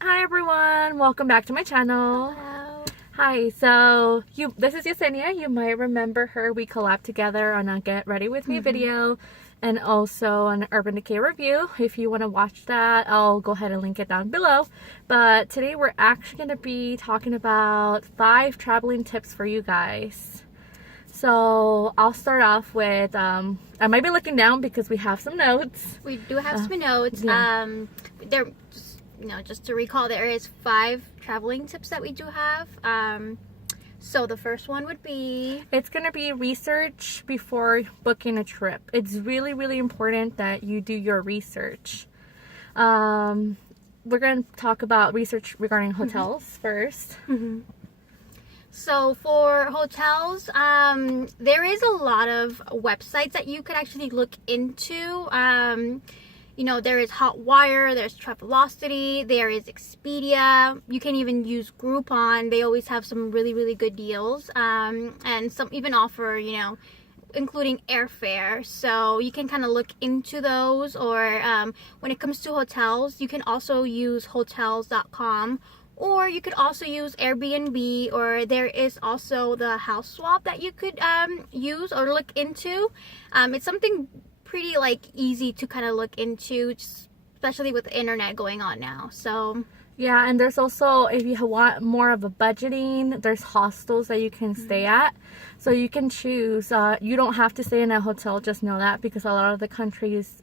Hi everyone, welcome back to my channel. Hello. Hi, this is Yesenia. You might remember her. We collabed together on a Get Ready With Me video and also an Urban Decay review. If you want to watch that, I'll go ahead and link it down below. But today we're actually going to be talking about 5 traveling tips for you guys. So I'll start off with, I might be looking down because we have some notes. We do have some notes. yeah. Just to recall, there is 5 traveling tips that we do have. So the first one would be... It's going to be research before booking a trip. It's really, really important that you do your research. We're going to talk about research regarding hotels first. So for hotels, there is a lot of websites that you could actually look into. There is Hotwire, there's Travelocity, there is Expedia. You can even use Groupon. They always have some really, really good deals. And some even offer, including airfare. So you can kind of look into those. Or when it comes to hotels, you can also use hotels.com. Or you could also use Airbnb, or there is also the house swap that you could use or look into. It's something pretty easy to kind of look into, especially with the internet going on now. So yeah, and there's also, if you want more of a budgeting, there's hostels that you can stay at. So you can choose. You don't have to stay in a hotel, just know that, because a lot of the countries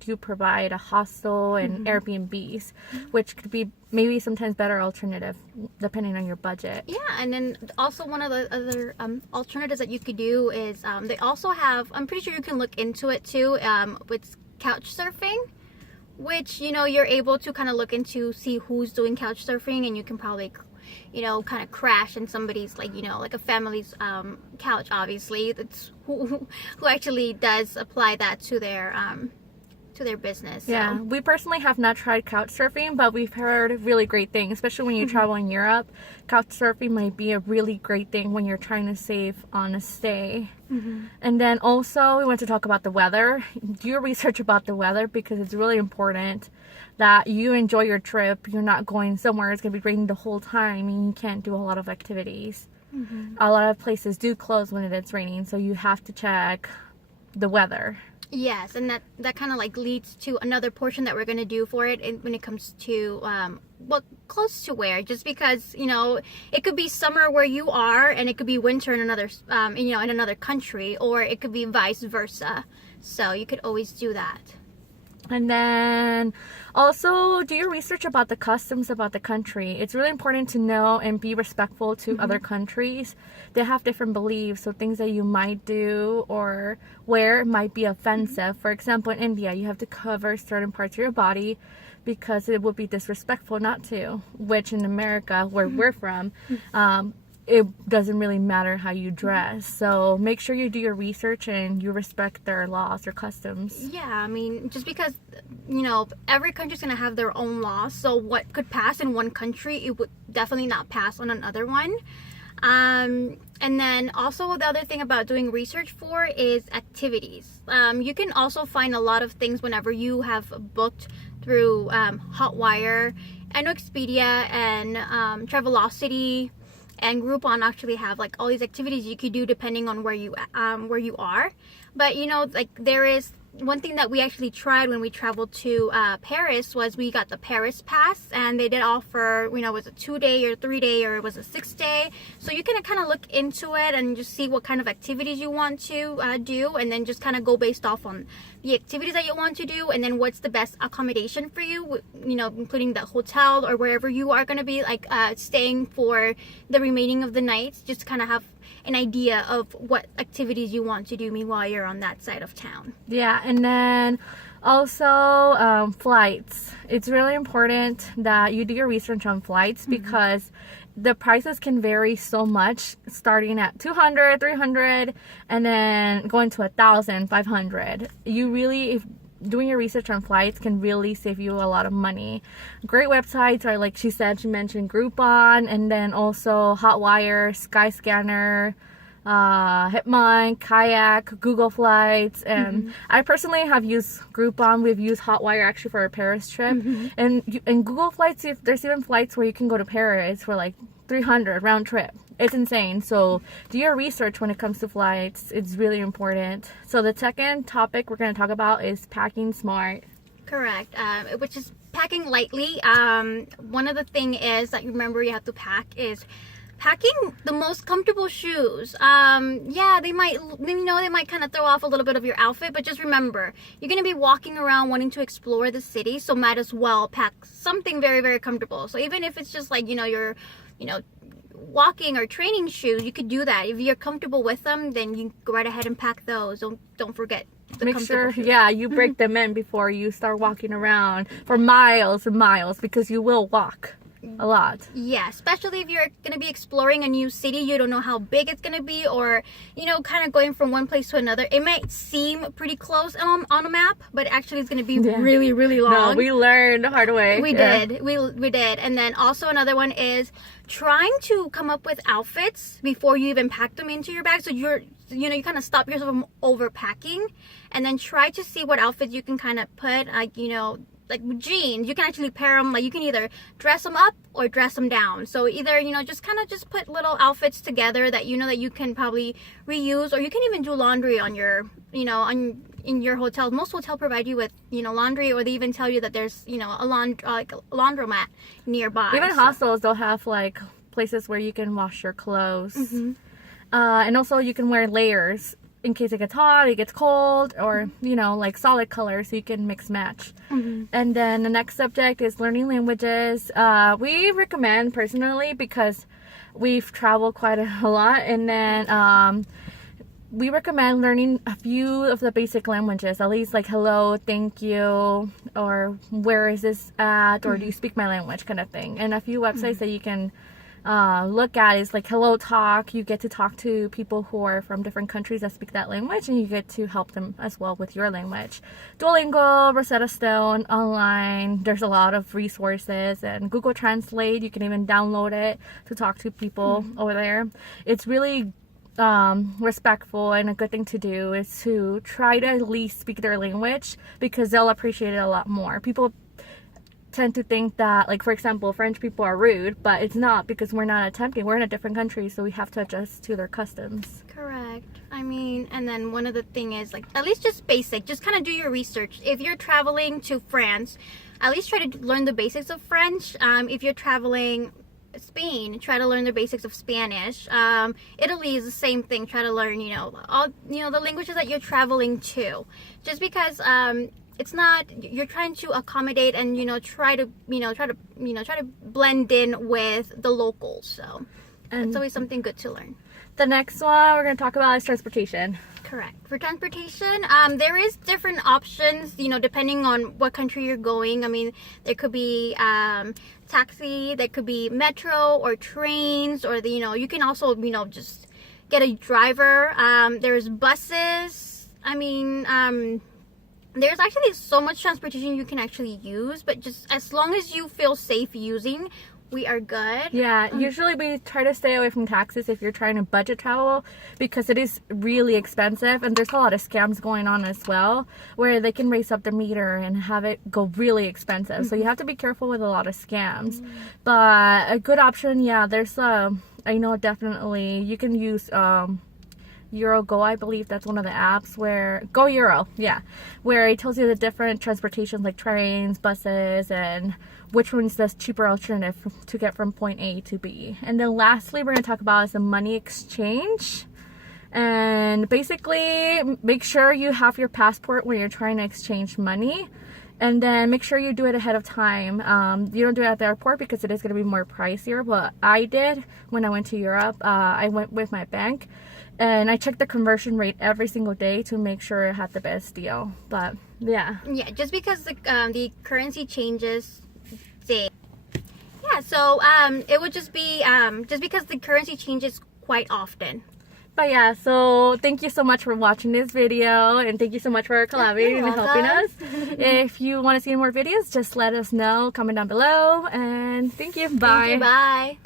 do provide a hostel and Airbnbs, which could be maybe sometimes better alternative depending on your budget. yeah, and then also one of the other alternatives that you could do is they also have, I'm pretty sure you can look into it too, with couch surfing, which you're able to kind of look into, see who's doing couch surfing, and you can probably kind of crash in somebody's like a family's couch. Obviously that's who actually does apply that to their business. So. Yeah, we personally have not tried couch surfing, but we've heard really great things, especially when you travel in Europe. Couch surfing might be a really great thing when you're trying to save on a stay. And then also we want to talk about the weather. Do your research about the weather, because it's really important that you enjoy your trip. You're not going somewhere it's going to be raining the whole time and you can't do a lot of activities. A lot of places do close when it's raining, so you have to check the weather. Yes, and that kind of leads to another portion that we're going to do for it when it comes to close to where, just because it could be summer where you are and it could be winter in another in another country, or it could be vice versa. So you could always do that. And then also do your research about the customs about the country. It's really important to know and be respectful to other countries. They have different beliefs, so things that you might do or wear might be offensive. For example, in India, you have to cover certain parts of your body because it would be disrespectful not to, which in America, where we're from, it doesn't really matter how you dress. So make sure you do your research and you respect their laws or customs. Yeah, I mean, just because every country's gonna have their own laws, so what could pass in one country, it would definitely not pass on another one. And then also the other thing about doing research for is activities. You can also find a lot of things whenever you have booked through Hotwire. I know Expedia and Travelocity and Groupon actually have all these activities you could do depending on where you are. But there is one thing that we actually tried when we traveled to Paris, was we got the Paris pass, and they did offer, was a 2-day or 3-day, or it was a 6-day. So you can kind of look into it and just see what kind of activities you want to do, and then just kind of go based off on the activities that you want to do, and then what's the best accommodation for you, including the hotel or wherever you are going to be staying for the remaining of the nights, just to kind of have an idea of what activities you want to do meanwhile you're on that side of town. Yeah, and then also flights. It's really important that you do your research on flights, because the prices can vary so much, starting at 200, 300, and then going to 1,000, 500. You really, if doing your research on flights can really save you a lot of money. Great websites are, she mentioned Groupon, and then also Hotwire, Skyscanner, Hitmine, Kayak, Google Flights, and I personally have used Groupon. We've used Hotwire actually for a Paris trip, and Google Flights, if there's even flights where you can go to Paris for like 300 round trip. It's insane. So do your research when it comes to flights. It's really important. So the second topic we're going to talk about is packing smart. Correct. Which is packing lightly. One of the thing is that you remember you have to pack is packing the most comfortable shoes. Yeah, they might kind of throw off a little bit of your outfit, but just remember, you're going to be walking around wanting to explore the city, so might as well pack something very, very comfortable. So even if it's just like, your walking or training shoes, you could do that. If you're comfortable with them, then you go right ahead and pack those. Don't forget the Make sure, shoes. you break them in before you start walking around for miles and miles, because you will walk a lot. Yeah, especially if you're going to be exploring a new city, you don't know how big it's going to be, or kind of going from one place to another. It might seem pretty close on a map, but actually it's going to be really, really long. No, we learned the hard way. We did. We did. And then also another one is trying to come up with outfits before you even pack them into your bag. So you kind of stop yourself from overpacking, and then try to see what outfits you can kind of put, like with jeans, you can actually pair them. Like you can either dress them up or dress them down. So either just put little outfits together that that you can probably reuse, or you can even do laundry on your in your hotel. Most hotels provide you with laundry, or they even tell you that there's a laundromat nearby. Even hostels, they'll have like places where you can wash your clothes, and also you can wear layers in case it gets hot, it gets cold, or like solid colors, so you can mix match. And then the next subject is learning languages. We recommend personally, because we've traveled quite a lot, and then we recommend learning a few of the basic languages, at least like hello, thank you, or where is this at, or do you speak my language, kind of thing. And a few websites that you can look at is like Hello Talk. You get to talk to people who are from different countries that speak that language, and you get to help them as well with your language. Duolingo, Rosetta Stone, online, there's a lot of resources, and Google Translate, you can even download it to talk to people over there. It's really respectful, and a good thing to do is to try to at least speak their language, because they'll appreciate it a lot more. People tend to think that, like, for example, French people are rude, but it's not, because we're not attempting. We're in a different country, so we have to adjust to their customs. Correct. And then one of the thing is, like, at least just basic, just kind of do your research. If you're traveling to France, at least try to learn the basics of French. If you're traveling Spain, try to learn the basics of Spanish. Italy is the same thing. Try to learn, all the languages that you're traveling to, just because it's not, you're trying to accommodate and try to blend in with the locals. So it's always something good to learn. The next one we're going to talk about is transportation. Correct. For transportation, there is different options, depending on what country you're going. I mean, there could be taxi, there could be metro or trains, or you can also just get a driver. There's buses. There's actually so much transportation you can actually use, but just as long as you feel safe using, we are good. Yeah, usually we try to stay away from taxis if you're trying to budget travel, because it is really expensive, and there's a lot of scams going on as well, where they can raise up the meter and have it go really expensive. So you have to be careful with a lot of scams. But a good option, there's I know definitely you can use EuroGo, I believe that's one of the apps, where Go Euro, where it tells you the different transportations, like trains, buses, and which one's the cheaper alternative to get from point A to B. And then lastly, we're going to talk about is the money exchange. And basically, make sure you have your passport when you're trying to exchange money. And then make sure you do it ahead of time. You don't do it at the airport, because it is going to be more pricier. But I did when I went to Europe. I went with my bank, and I checked the conversion rate every single day to make sure it had the best deal. But yeah, just because the currency changes so it would just be just because the currency changes quite often. But so thank you so much for watching this video, and thank you so much for collaborating and helping us. If you want to see more videos, just let us know, comment down below, and thank you. Bye. Thank you, bye.